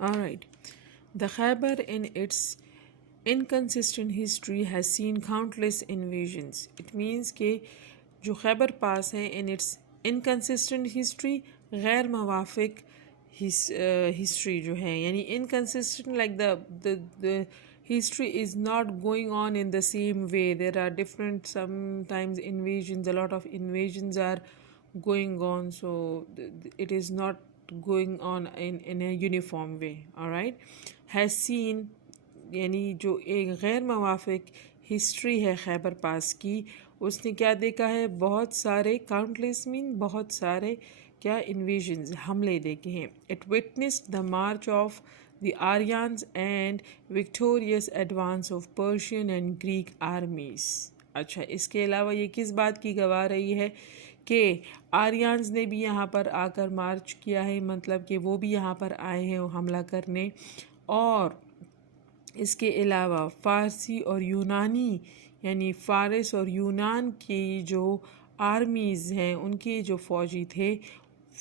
All right. The Khyber, in its inconsistent history, has seen countless invasions. It means کہ جو خیبر پاس ہے in its inconsistent history غیر موافق history جو ہے یعنی inconsistent like the history is not going on in the same way. There are different sometimes invasions, a lot of invasions are going on, so it is not going on in a uniform way. All right. Has seen یعنی جو ایک غیر موافق history ہے خیبر پاس کی، اس نے کیا دیکھا ہے؟ بہت سارے کاؤنٹلیس مین بہت سارے کیا انویژنز حملے دیکھے ہیں. It witnessed the march of the Aryans and victorious advance of Persian and Greek armies. اچھا، اس کے علاوہ یہ کس بات کی گواہ رہی ہے کہ آریانز نے بھی یہاں پر آ کر مارچ کیا ہے، مطلب کہ وہ بھی یہاں پر آئے ہیں حملہ کرنے، اور اس کے علاوہ فارسی اور یونانی یعنی فارس اور یونان کی جو آرمیز ہیں ان کے جو فوجی تھے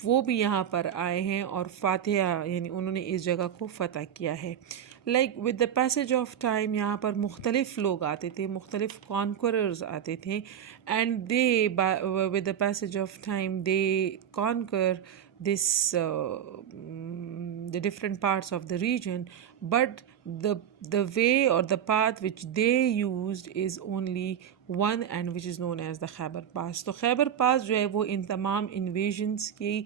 وہ بھی یہاں پر آئے ہیں اور فاتحہ یعنی انہوں نے اس جگہ کو فتح کیا ہے. Like with the passage of time یہاں پر مختلف لوگ آتے تھے، مختلف کانکوررز آتے تھے، and they with the passage of time they conquer this the different parts of the region, but the way or the path which they used is only one and which is known as the Khyber Pass. تو خیبر pass جو ہے وہ ان تمام انویژنس کی،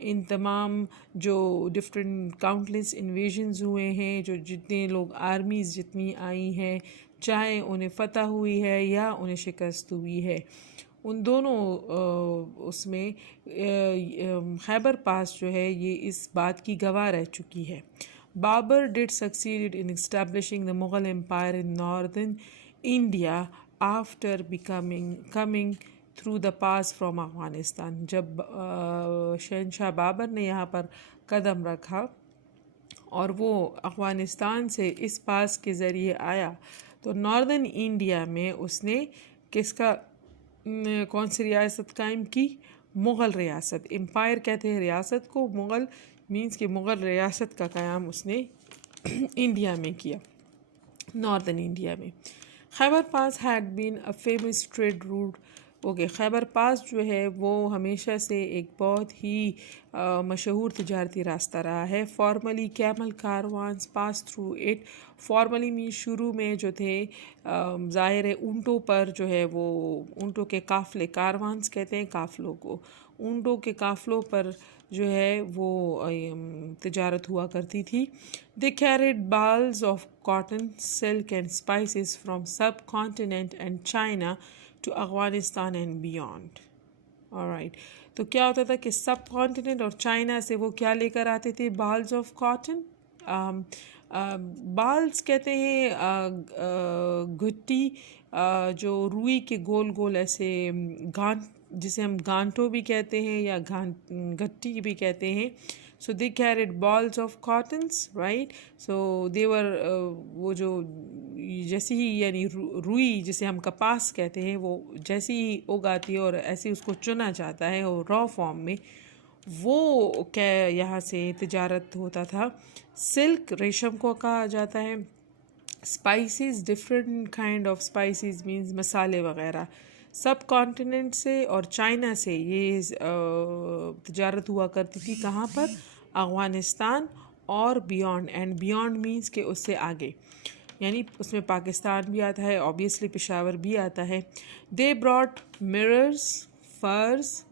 ان تمام جو different countless انویژنز ہوئے ہیں، جو جتنے لوگ آرمیز جتنی آئی ہیں، چاہے انہیں فتح ہوئی ہے یا انہیں شکست ہوئی ہے، ان دونوں اس میں خیبر پاس جو ہے یہ اس بات کی گواہ رہ چکی ہے. Babur did succeed in establishing the Mughal empire in northern India after coming through the pass from Afghanistan. جب شہنشاہ بابر نے یہاں پر قدم رکھا اور وہ افغانستان سے اس پاس کے ذریعے آیا تو ناردرن انڈیا میں اس نے کس کا کون سی ریاست قائم کی؟ مغل ریاست. امپائر کہتے ہیں ریاست کو، مغل مینس کہ مغل ریاست کا قیام اس نے انڈیا میں کیا، ناردرن انڈیا میں. Khyber pass had been a famous trade route. Okay, Khyber pass جو ہے وہ ہمیشہ سے ایک بہت ہی مشہور تجارتی راستہ رہا ہے. Formerly camel caravans pass through it. Formerly میں شروع میں جو تھے ظاہر ہے اونٹوں پر جو ہے وہ اونٹوں کے قافلے، کاروانس کہتے ہیں قافلوں کو، اونٹوں کے قافلوں پر جو ہے وہ تجارت ہوا کرتی تھی. They carried bales of cotton, silk and spices from subcontinent and China to Afghanistan and beyond. alright. تو کیا ہوتا تھا کہ سب کانٹیننٹ اور چائنا سے وہ کیا لے کر آتے تھے؟ Balls of cotton. بالز کہتے ہیں گھٹی، جو روئی کے گول گول ایسے گانٹ، جسے ہم گانٹوں بھی کہتے ہیں یا گھٹی بھی کہتے ہیں. So they carried balls of cottons, right? So they were وہ جو جیسی ہی یعنی روئی جسے ہم کپاس کہتے ہیں وہ جیسی ہی اگاتی ہے اور ایسے اس کو چنا جاتا ہے اور را فارم میں، وہ کیا یہاں سے تجارت ہوتا تھا. سلک ریشم کو کہا جاتا ہے. Spices different kind of spices means مسالے وغیرہ. سب کانٹیننٹ سے اور چائنا سے یہ تجارت ہوا کرتی تھی. کہاں پر؟ افغانستان اور بیانڈ. اینڈ بیانڈ مینس کہ اس سے آگے، یعنی اس میں پاکستان بھی آتا ہے، اوبیسلی پشاور بھی آتا ہے. They brought mirrors, furs,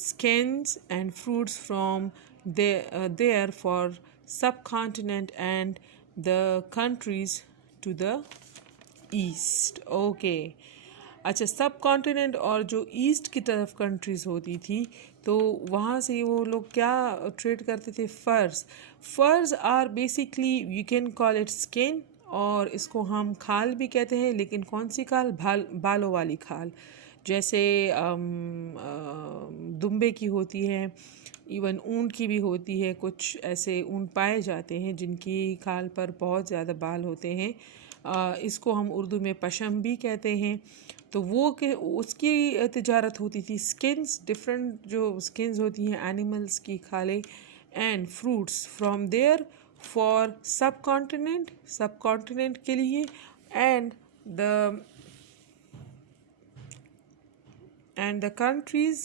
skins and fruits from there for subcontinent and the countries to the east. okay. اچھا، سب کانٹیننٹ اور جو ایسٹ کی طرف کنٹریز ہوتی تھی تو وہاں سے وہ لوگ کیا ٹریڈ کرتے تھے؟ Furs. Furs are basically you can call it skin, اور اس کو ہم کھال بھی کہتے ہیں، لیکن کون سی کھال؟ بالوں والی کھال، جیسے دمبے کی ہوتی ہے، ایون اونٹ کی بھی ہوتی ہے. کچھ ایسے اونٹ پائے جاتے ہیں جن کی کھال پر بہت زیادہ بال ہوتے ہیں، اس کو ہم اردو میں پشم بھی کہتے ہیں. تو وہ کہ اس کی تجارت ہوتی تھی. سکنز ڈفرینٹ جو سکنز ہوتی ہیں اینیملز کی کھالیں، and fruits from there for subcontinent کے لیے and the countries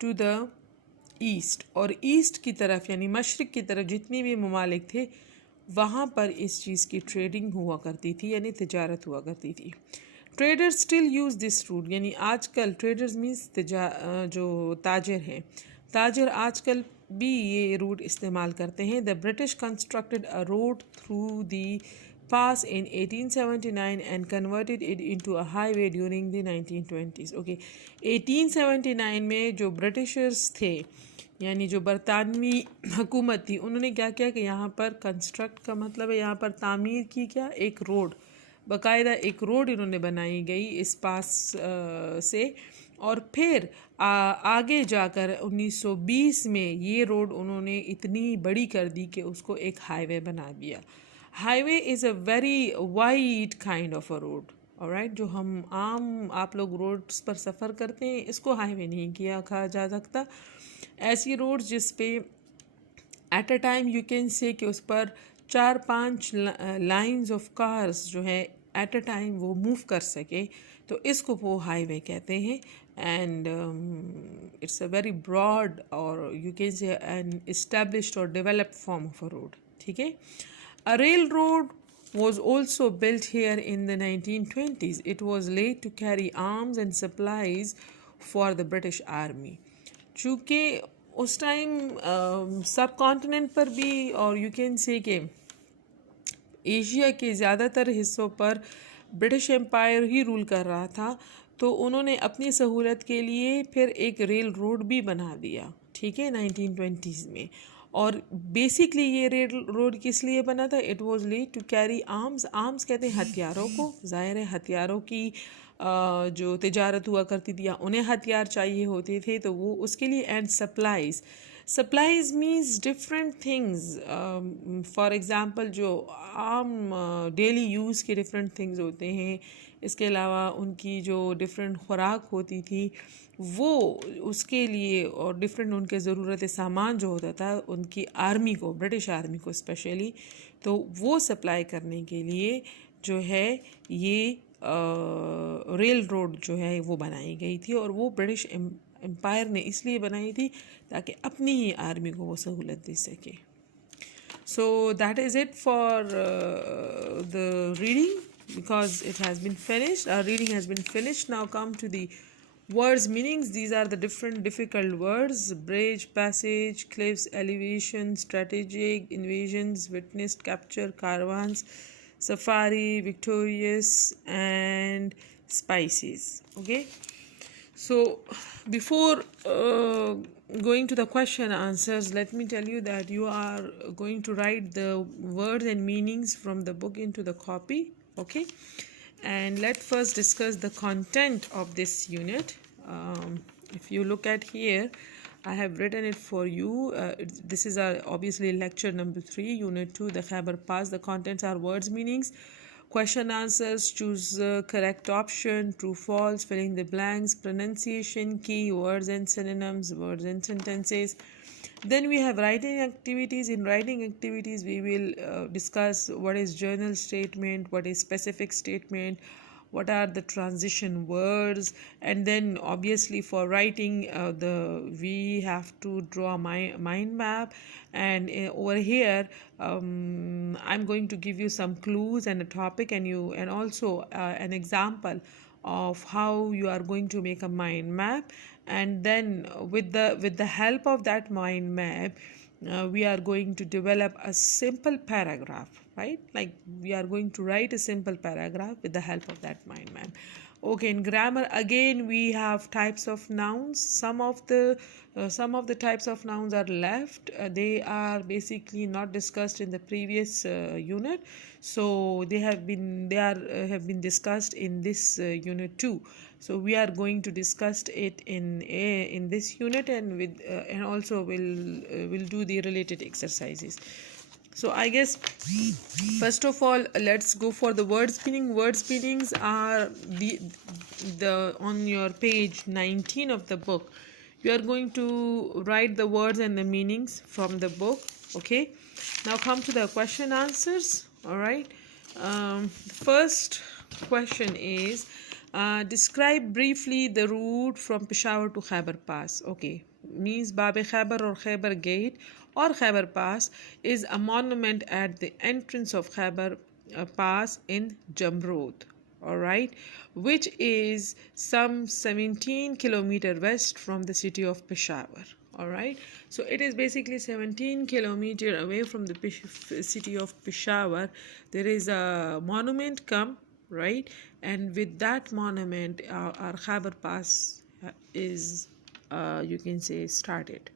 to the east, اور ایسٹ کی طرف یعنی مشرق کی طرف جتنی بھی ممالک تھے وہاں پر اس چیز کی ٹریڈنگ ہوا کرتی تھی یعنی تجارت ہوا کرتی تھی. Trader still use this route, یعنی آج کل ٹریڈرز مینس جو تاجر ہیں، تاجر آج کل بھی یہ روٹ استعمال کرتے ہیں. The British constructed a road through the pass in 1879 and converted it into a highway during the 1920s. Okay, 1879 میں جو برٹشرز تھے یعنی جو برطانوی حکومت تھی انہوں نے کیا کیا کہ یہاں پر کنسٹرکٹ کا مطلب ہے یہاں پر تعمیر کی کیا ایک روڈ، باقاعدہ ایک روڈ انہوں نے بنائی گئی اس پاس سے، اور پھر آگے جا کر 1920 میں یہ روڈ انہوں نے اتنی بڑی کر دی کہ اس کو ایک ہائی وے بنا دیا. Highway is a very wide kind of a road, alright، جو ہم عام آپ لوگ روڈس پر سفر کرتے ہیں اس کو ہائی وے نہیں کہا جا سکتا. ایسی روڈز جس پہ at a time you can say کہ اس پر 4-5 لائنز آف کارز جو ہے ایٹ اے ٹائم وہ موو کر سکے، تو اس کو وہ ہائی وے کہتے ہیں. And it's a very broad اور you can say an established اور developed form of a road. ٹھیک ہے. A railroad was also built here in the 1920s. It was laid to carry arms and supplies for the British Army. چونکہ اس time سب continent پر بھی اور you can say کہ Asia کے زیادہ تر حصوں پر برٹش امپائر ہی رول کر رہا تھا، تو انہوں نے اپنی سہولت کے لیے پھر ایک ریل روڈ بھی بنا دیا. ٹھیک ہے، 1920s میں. اور بیسکلی یہ ریل روڈ کس لیے بنا تھا؟ It was led to carry arms کہتے ہیں ہتھیاروں کو. ظاہر ہے ہتھیاروں کی جو تجارت ہوا کرتی تھی یا انہیں ہتھیار چاہیے ہوتے تھے تو وہ اس کے لیے. And supplies means different things. For example جو عام ڈیلی یوز کے ڈفرینٹ تھنگز ہوتے ہیں، اس کے علاوہ ان کی جو ڈفرینٹ خوراک ہوتی تھی وہ اس کے لیے، اور ڈفرینٹ ان کے ضرورت سامان جو ہوتا تھا ان کی آرمی کو، برٹش آرمی کو اسپیشلی، تو وہ سپلائی کرنے کے لیے جو ہے یہ ریل روڈ جو ہے وہ بنائی گئی تھی. اور وہ برٹش امپائر نے اس لیے بنائی تھی تاکہ اپنی ہی آرمی کو وہ سہولت دے سکے. So that is it for the reading because it has been finished. Our reading has been finished. Now come to the words meanings. These are the different difficult words: bridge, passage, cliffs, elevation, strategic, invasions, witnessed, capture, caravans, safari, victorious, and spices. Okay, so before going to the question answers, let me tell you that you are going to write the words and meanings from the book into the copy. Okay, and let's first discuss the content of this unit. If you look at here, I have written it for you. This is obviously lecture number 3, unit 2, the Khyber Pass. The contents are words meanings, question answers, choose correct option, true false, filling the blanks, pronunciation, key words and synonyms, words and sentences. Then we have writing activities. In writing activities we will discuss what is general statement, what is specific statement, what are the transition words, and then obviously for writing we have to draw a mind map. And over here I'm going to give you some clues and a topic and also an example of how you are going to make a mind map. And then with the help of that mind map we are going to develop a simple paragraph, right? Like we are going to write a simple paragraph with the help of that mind map. Okay, in grammar again we have types of nouns. Some of the types of nouns are left. They are basically not discussed in the previous unit, so they have been discussed in this unit too. So we are going to discuss it in this unit, and also we'll do the related exercises. So I guess first of all let's go for the words meaning. Words meanings are the on your page 19 of the book. You are going to write the words and the meanings from the book. Okay, now come to the question answers. All right, the first question is, describe briefly the route from Peshawar to Khyber Pass. Okay, means Bab-e Khyber or Khyber Gate or Khyber Pass is a monument at the entrance of Khyber Pass in Jamrud. All right, which is some 17 km west from the city of Peshawar. All right, so it is basically 17 km away from the city of Peshawar. There is a monument come, right, and with that monument our Khyber Pass is you can say started.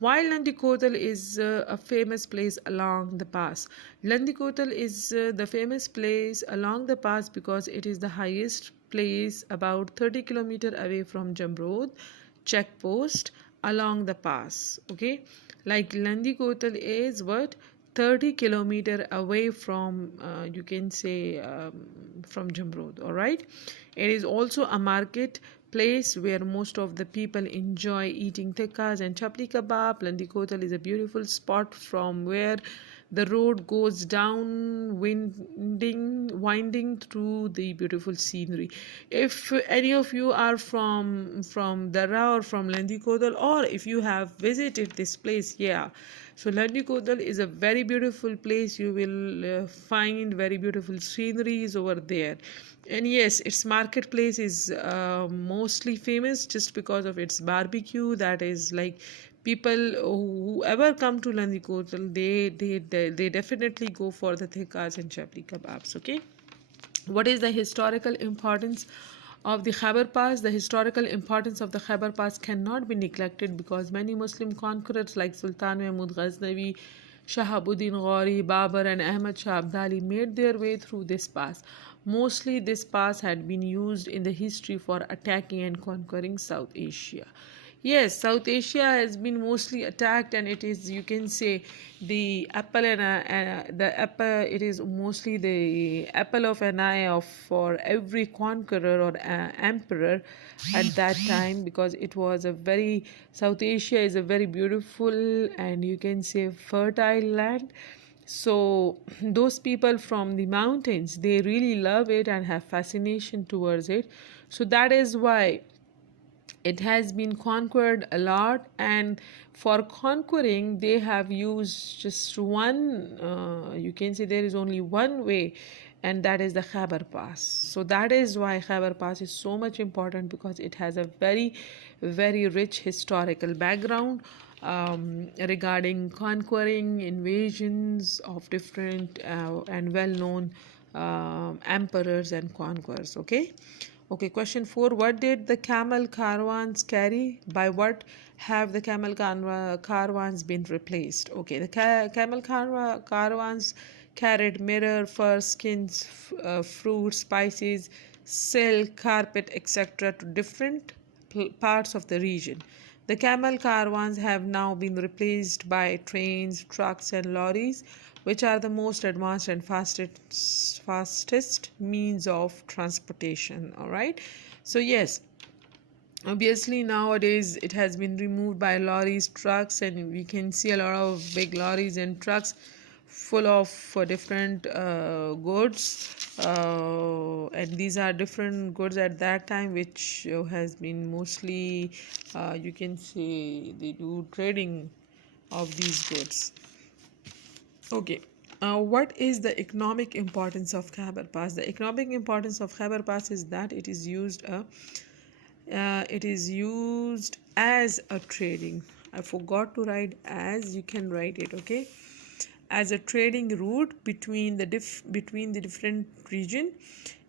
While Nandi Kotal is a famous place along the pass, Nandi Kotal is the famous place along the pass because it is the highest place about 30 km away from Jamrod checkpost along the pass. Okay, like Nandi Kotal is what 30 km away from you can say from Jamrod. All right, it is also a market place where most of the people enjoy eating tikkas and chapli kebab. Nandi Kotal is a beautiful spot from where the road goes down winding through the beautiful scenery. If any of you are from Dara or from Nandi Kotal, or if you have visited this place, yeah, so Nandi Kotal is a very beautiful place. You will find very beautiful sceneries over there. And yes, its marketplace is mostly famous just because of its barbecue. That is like people whoever come to Nandi Kotal, they definitely go for the tikkas and chapli kebabs. Okay, what is the historical importance of the Khyber Pass? The historical importance of the Khyber Pass cannot be neglected because many Muslim conquerors like Sultan Mahmud Ghaznavi, Shahabuddin Ghori, Babur, and Ahmad Shah Abdali made their way through this pass. Mostly, this pass had been used in the history for attacking and conquering South Asia. Yes, South Asia has been mostly attacked, and it is, you can say, the apple and the apple. It is mostly the apple of an eye of for every conqueror or emperor at that time, because it was a very South Asia is a very beautiful and you can say fertile land. So those people from the mountains, they really love it and have fascination towards it. So that is why it has been conquered a lot, and for conquering they have used just one you can say there is only one way, and that is the Khyber Pass. So that is why Khyber Pass is so much important, because it has a very rich historical background regarding conquering invasions of different and well-known emperors and conquerors. Okay, question 4. What did the camel caravans carry? By what have the camel caravans been replaced? Okay, the camel caravans carried mirror, fur, skins, fruits, spices, silk, carpet, etc. to different parts of the region. The camel caravans have now been replaced by trains, trucks, and lorries, which are the most advanced and fastest means of transportation. All right. So yes, obviously nowadays it has been removed by lorries, trucks, and we can see a lot of big lorries and trucks full of different goods, and these are different goods at that time, which has been mostly you can say they do trading of these goods. Okay, what is the economic importance of Khyber Pass? The economic importance of Khyber Pass is that it is used as a trading. I forgot to write as, you can write it, okay, as a trading route between the different region.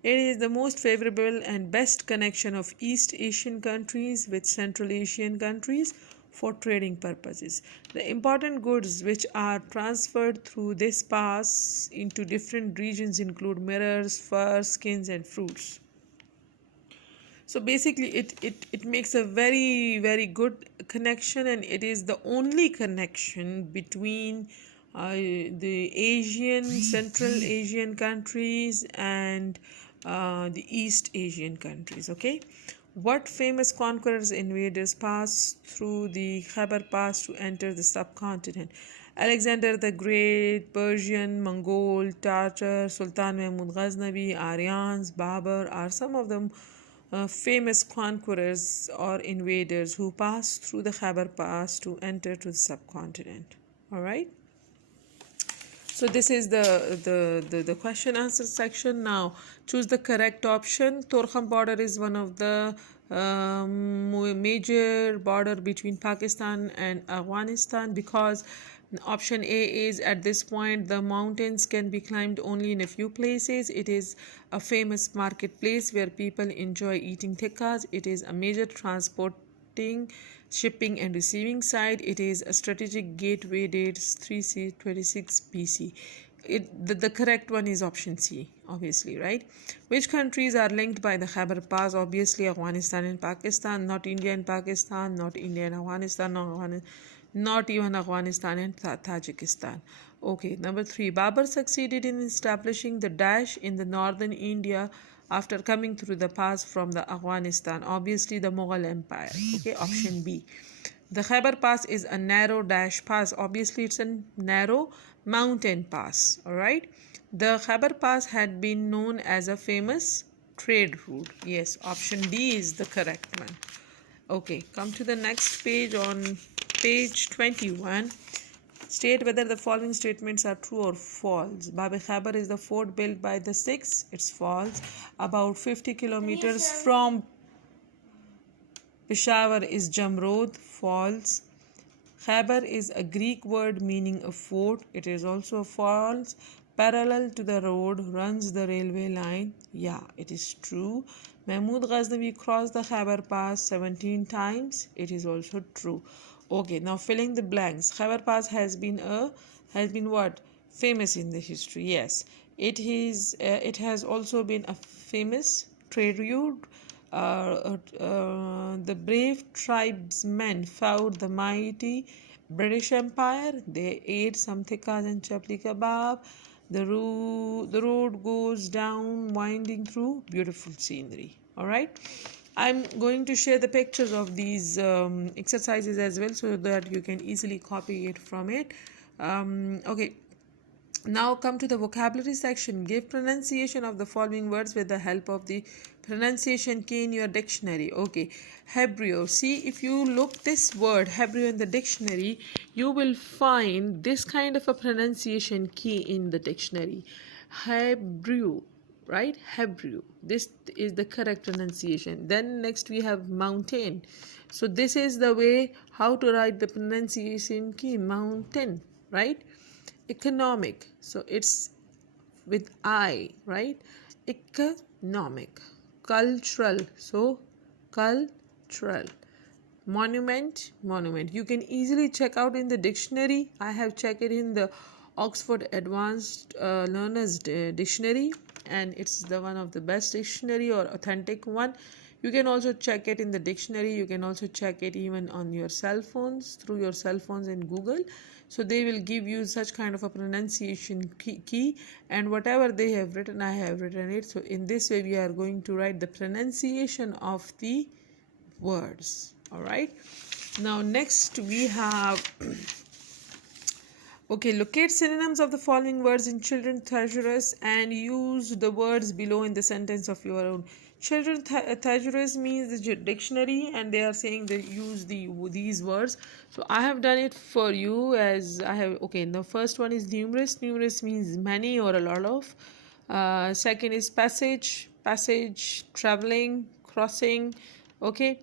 It is the most favorable and best connection of East Asian countries with Central Asian countries for trading purposes. The important goods which are transferred through this pass into different regions include mirrors, fur, skins, and fruits. So basically it makes a very good connection, and it is the only connection between the Central Asian countries and the East Asian countries. Okay, What famous conquerors invaders passed through the Khyber Pass to enter the subcontinent? Alexander the Great, Persian, Mongol, Tartar, Sultan Mahmud Ghaznavi, Aryans, Babur are some of the famous conquerors or invaders who passed through the Khyber Pass to enter to the subcontinent. All right. So this is the question answer section. Now choose the correct option. Torkham border is one of the major border between Pakistan and Afghanistan, because option A is at this point the mountains can be climbed only in a few places. It is a famous marketplace where people enjoy eating tikkas. It is a major transporting, shipping and receiving site. It is a strategic gateway, dates 3C26 BC. The correct one is option C, obviously, right? Which countries are linked by the Khyber Pass? Obviously Afghanistan and Pakistan, not India and Pakistan, not India and Afghanistan, not even Afghanistan and Tajikistan. Okay, number 3. Babur succeeded in establishing the dash in the northern India after coming through the pass from the Afghanistan. Obviously the Mughal Empire. Okay, option B. The Khyber Pass is a narrow dash pass. Obviously it's a narrow mountain pass. All right. The Khyber Pass had been known as a famous trade route. Yes, option D is the correct one. Okay, come to the next page. On page 21, state whether the following statements are true or false. Bab-e Khyber is the fort built by the Sikhs. It's false. About 50 kilometers from Peshawar is Jamrod. False. Khyber is a Greek word meaning a fort. It is also false. Parallel to the road runs the railway line. Yeah, it is true. Mahmud Ghaznavi crossed the Khyber Pass 17 times. It is also true. Okay, now filling the blanks. Khyber Pass has been what? Famous in the history. Yes, it is. It has also been a famous trade route. The brave tribesmen fought the mighty British Empire. They ate some tikkas and chapli kebab. The road goes down, winding through beautiful scenery. All right. I'm going to share the pictures of these exercises as well, so that you can easily copy it from it. Okay. Now come to the vocabulary section. Give pronunciation of the following words with the help of the pronunciation key in your dictionary. Okay, Hebrew. See, if you look this word Hebrew in the dictionary, you will find this kind of a pronunciation key in the dictionary. Hebrew, right? Hebrew. This is the correct pronunciation. Then next we have mountain. So this is the way how to write the pronunciation key, mountain, right? Economic, so it's with I, right? Economic. Cultural, so cultural. Monument, monument. You can easily check out in the dictionary. I have checked it in the Oxford Advanced Learners Dictionary, and it's the one of the best dictionary or authentic one. You can also check it in the dictionary. You can also check it even on your cell phones, through your cell phones in Google. So they will give you such kind of a pronunciation key, and whatever they have written, I have written it. So in this way we are going to write the pronunciation of the words. All right. Now next we have okay, locate synonyms of the following words in Children's Thesaurus and use the words below in the sentence of your own. Children's Thesaurus means the dictionary, and they are saying they use these words. So I have done it for you as I have. Okay, the first one is numerous. Numerous means many or a lot of. Second is passage. Passage, traveling, crossing. Okay.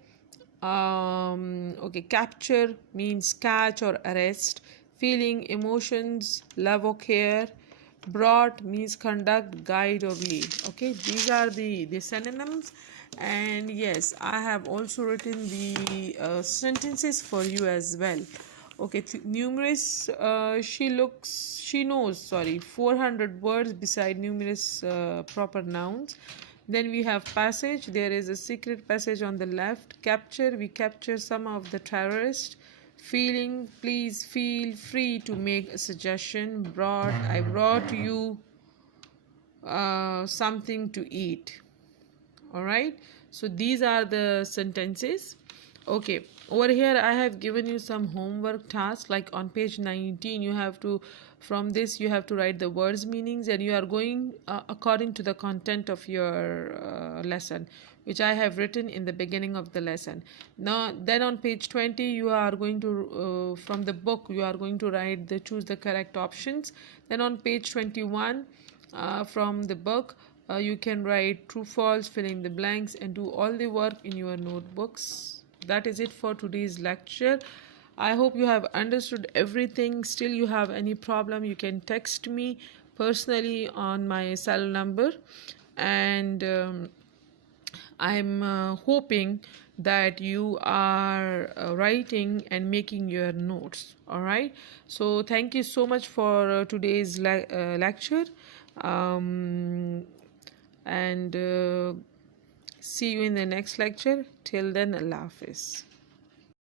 Okay, capture means catch or arrest. Feeling, emotions, love or care. Brought means conduct, guide or lead. Okay, these are the synonyms. And yes, I have also written the sentences for you as well. Okay, numerous, she knows 400 words beside numerous proper nouns. Then we have passage. There is a secret passage on the left. Capture, we capture some of the terrorists. Feeling, please feel free to make a suggestion. Brought, I brought you something to eat. All right. So these are the sentences. Okay, over here I have given you some homework tasks. Like on page 19, you have to, from this you have to write the words meanings, and you are going according to the content of your lesson, which I have written in the beginning of the lesson. Now then on page 20 you are going to from the book you are going to write the choose the correct options. Then on page 21 from the book you can write true false, fill in the blanks, and do all the work in your notebooks. That is it for today's lecture. I hope you have understood everything. Still you have any problem, you can text me personally on my cell number, and I'm hoping that you are writing and making your notes. All right, so thank you so much for today's lecture, and see you in the next lecture. Till then, Allah Hafiz.